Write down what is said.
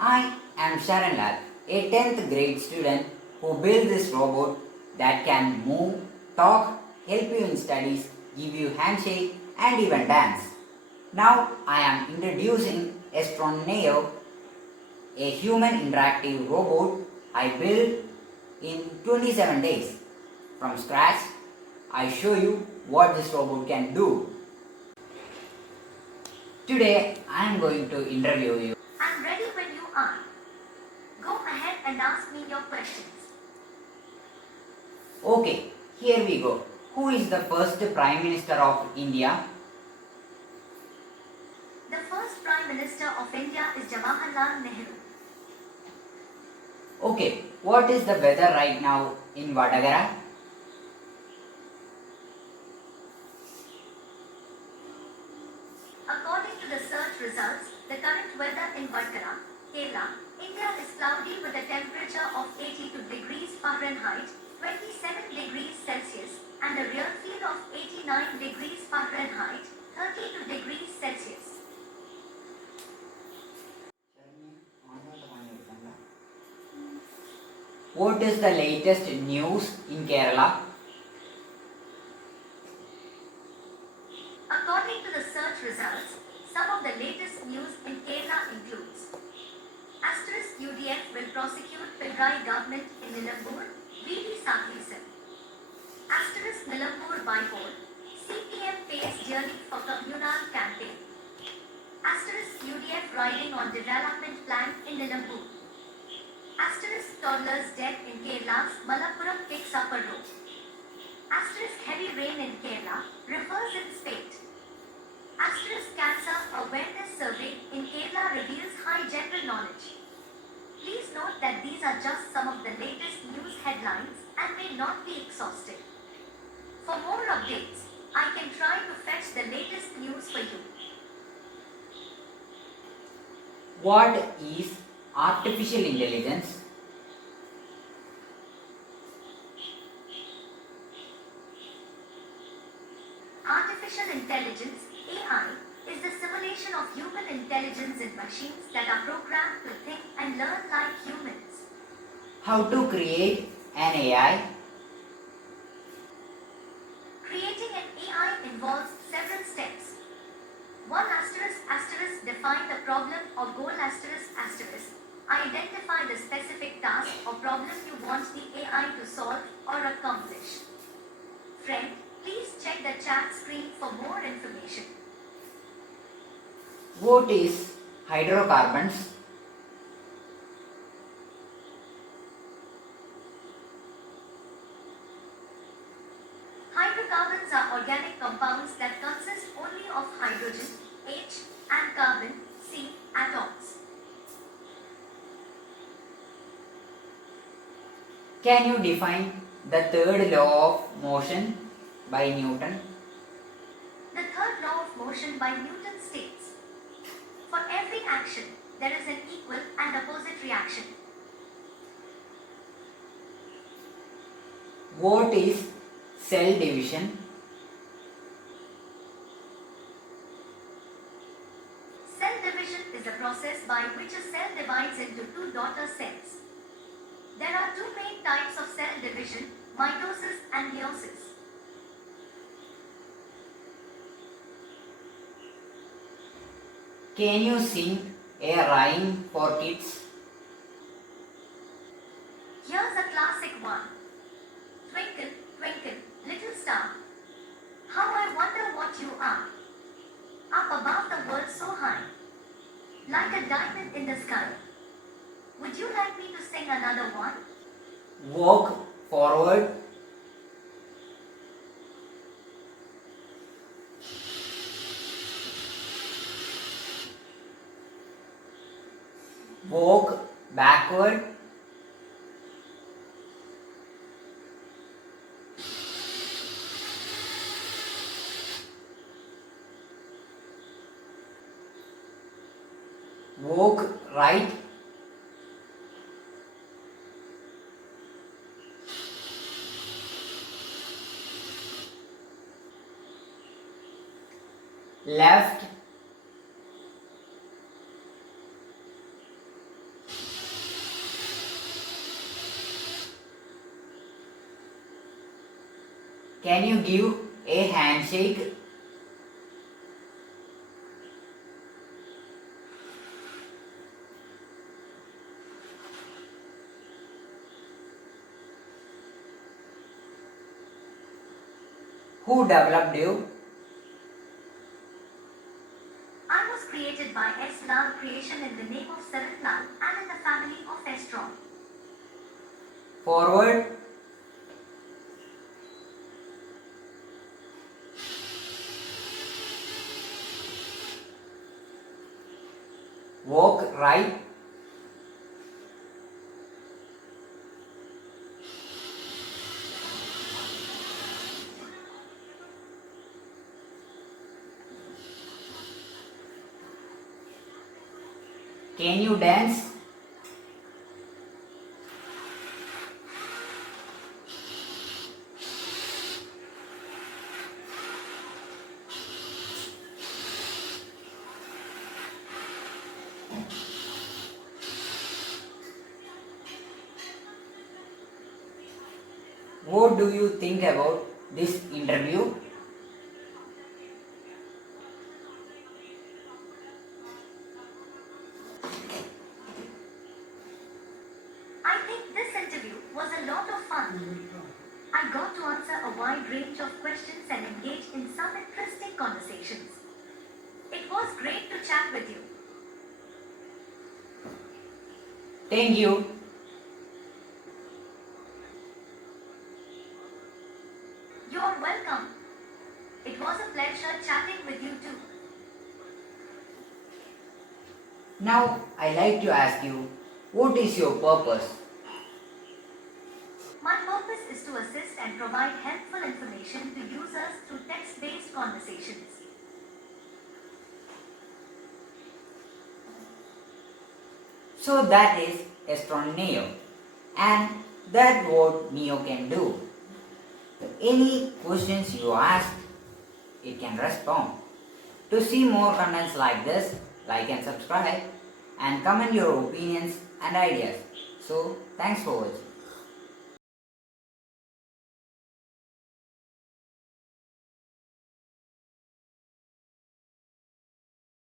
I am Sharanlal, a 10th grade student who built this robot that can move, talk, help you in studies, give you handshake and even dance. Now I am introducing S-TRON NEO, a human interactive robot I built in 27 days. From scratch, I show you what this robot can do. Today I am going to interview you. I'm ready when you are. Go ahead and ask me your questions. Okay, here we go. Who is the first Prime Minister of India? The first Prime Minister of India is Jawaharlal Nehru. Okay, what is the weather right now in Vadagara? According to the search results, the current weather in Vadagara, Kerala, India is cloudy with a temperature of 82 degrees Fahrenheit, 27 degrees Celsius, and a real feel of 89 degrees Fahrenheit, 32 degrees Celsius. What is the latest news in Kerala? According to the search results, some of the latest news in Kerala includes *UDF will prosecute Pinarayi government in Nilambur, VD Sakhisam. Nilambur bypoll, CPM pays dearly for communal campaign. *UDF riding on development plan in Nilambur. Toddler's death in Kerala's Malappuram kicks up a row. Heavy rain in Kerala refers in spate. Cancer awareness survey in Kerala reveals high general knowledge. Please note that these are just some of the latest news headlines and may not be exhaustive. For more updates, I can try to fetch the latest news for you. What is artificial intelligence? Artificial intelligence, AI, is the simulation of human intelligence in machines that are programmed to think and learn like humans. How to create an AI? Creating an AI involves several steps. 1 define the problem or goal identify the specific task or problem you want the AI to solve or accomplish. Friend, please check the chat screen for more information. What is hydrocarbons? Hydrocarbons are organic compounds that consist only of hydrogen, H, and carbon, C, atoms. Can you define the third law of motion by Newton? The third law of motion by Newton states, for every action, there is an equal and opposite reaction. What is cell division? Cell division is a process by which a cell divides into two daughter cells. There are two main types of cell division, mitosis and meiosis. Can you sing a rhyme for kids? Here's a classic one. Twinkle, twinkle, little star, how I wonder what you are. Up above the world so high, like a diamond in the sky. Would you like me to sing another one? Walk forward. Walk backward. Walk right. Left. Can you give a handshake? Who developed you? I was created by S. Lal Creation in the name of Seventh Lal and in the family of S-TRON. Forward. Walk right. Can you dance? What do you think about this interview? I think this interview was a lot of fun. I got to answer a wide range of questions and engage in some interesting conversations. It was great to chat with you. Thank you. You're welcome. It was a pleasure chatting with you too. Now I like to ask you, what is your purpose? My purpose is to assist and provide helpful information to users through text-based conversations. So that is S-TRON Neo, and that's what Neo can do. Any questions you ask, it can respond. To see more contents like this, like and subscribe and comment your opinions and ideas. So thanks for watching.